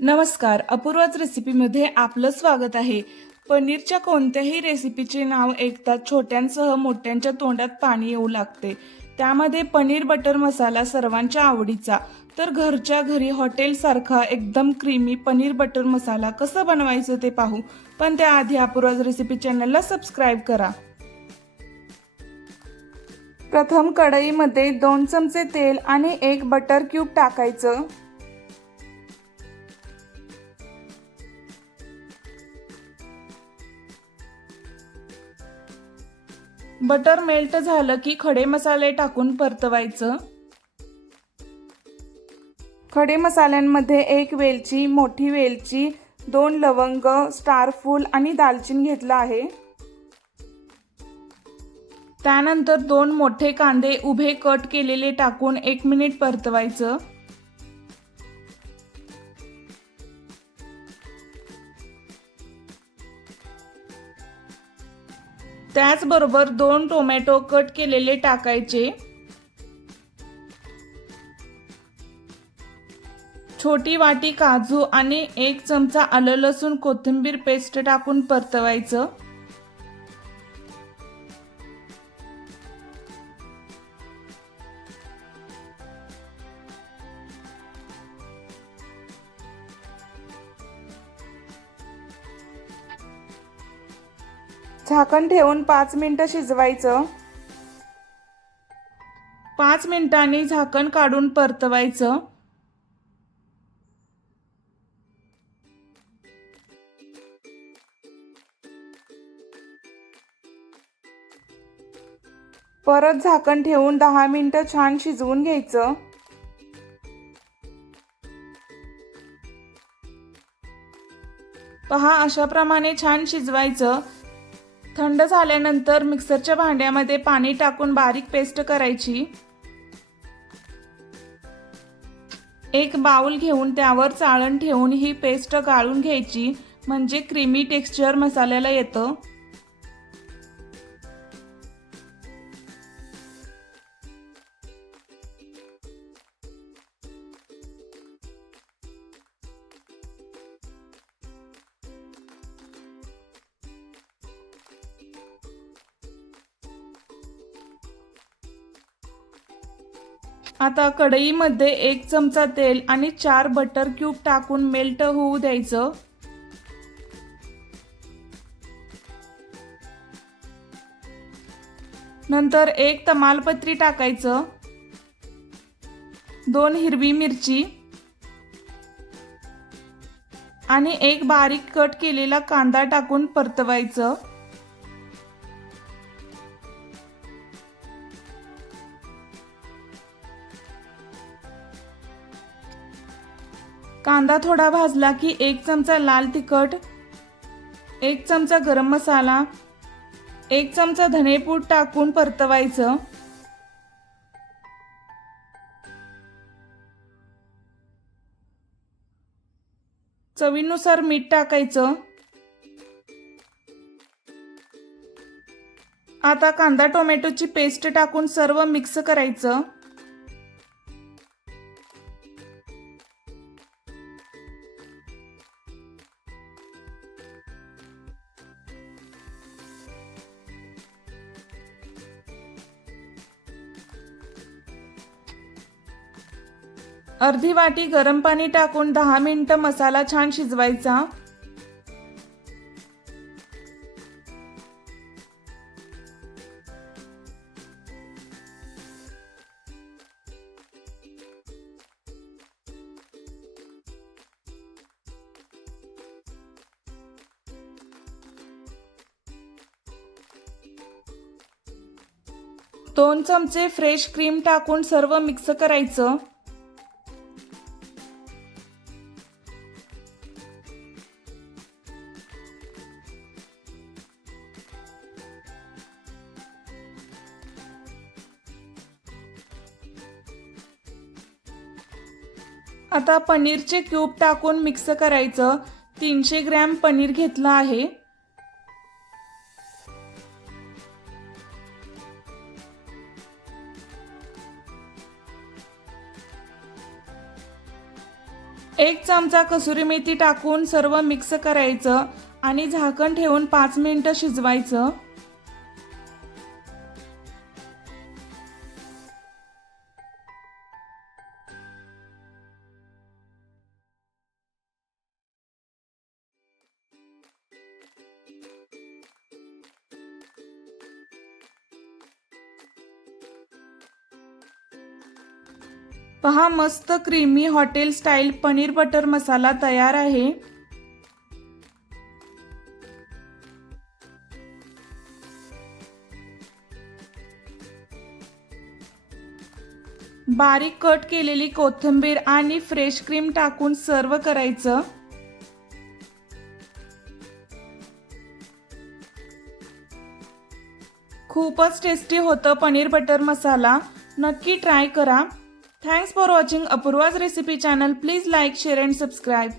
नमस्कार, अपूर्वाच रेसिपीमध्ये आपलं स्वागत आहे। पनीरच्या कोणत्याही रेसिपीचे नाव ऐकताच छोट्यांसह मोठ्यांच्या तोंडात पाणी येऊ लागते। त्यामध्ये पनीर बटर मसाला सर्वांच्या आवडीचा, तर घरच्या घरी हॉटेलसारखा एकदम क्रीमी पनीर बटर मसाला कसं बनवायचं ते पाहू। पण त्याआधी अपूर्वाच रेसिपी चॅनलला सबस्क्राइब करा। प्रथम कढईमध्ये 2 चमचे तेल आणि 1 बटर क्यूब टाकायचं। बटर मेल्ट झालं की खडे मसाले टाकून परतवायचं। खडे मसाल्यांमध्ये 1 वेलची, मोठी वेलची, 2 लवंग, स्टार फूल आणि दालचिनी घेतला आहे। त्यानंतर 2 मोठे कांदे उभे कट केलेले टाकून 1 मिनिट परतवायचं। त्याचबरोबर 2 टोमॅटो कट केलेले टाकायचे। छोटी वाटी काजू आणि 1 चमचा आलं लसूण कोथिंबीर पेस्ट टाकून परतवायचं। झाकण ठेवून 5 मिनिटं शिजवायचं। 5 मिनिटांनी झाकण काढून परतवायचं। परत झाकण ठेवून 10 मिनिटं छान शिजवून घ्यायचं। पहा, अशा प्रमाणे छान शिजवायचं। थंड झाल्यानंतर मिक्सरच्या भांड्यामध्ये पाणी टाकून बारीक पेस्ट करायची। एक बाउल घेऊन त्यावर चाळण ठेवून ही पेस्ट गाळून घ्यायची, म्हणजे क्रीमी टेक्स्चर मसाल्याला येतं। आता कढईमध्ये 1 चमचा तेल आणि 4 बटर क्यूब टाकून मेल्ट होऊ द्यायचं। नंतर 1 तमालपत्री टाकायचं, 2 हिरवी मिरची आणि 1 बारीक कट केलेला कांदा टाकून परतवायचं। कांदा थोडा भाजला की 1 चमचा लाल तिखट, 1 चमचा गरम मसाला, 1 चमचा धनेपूड टाकून परतवायचं। चवीनुसार मीठ टाकायचं। आता कांदा टोमॅटोची पेस्ट टाकून सर्व मिक्स करायचं। अर्धी वाटी गरम पाणी टाकून 10 मिनिटं मसाला छान शिजवायचा। दोन चमचे फ्रेश क्रीम टाकून सर्व मिक्स करायचं। आता पनीरचे क्यूब टाकून मिक्स करायचं। 300 ग्रॅम पनीर घेतला आहे। 1 चमचा कसुरी मेथी टाकून सर्व मिक्स करायचं आणि झाकण ठेवून 5 मिनिटं शिजवायचं। पहा, मस्त creamy hotel style paneer butter masala तयार आहे। बारीक कट केलेली कोथिंबीर आणि फ्रेश क्रीम टाकून सर्व करायचं। खूपच टेस्टी होतं पनीर बटर मसाला, नक्की ट्राय करा। Thanks for watching Apoorva's recipe channel. Please like, share and subscribe.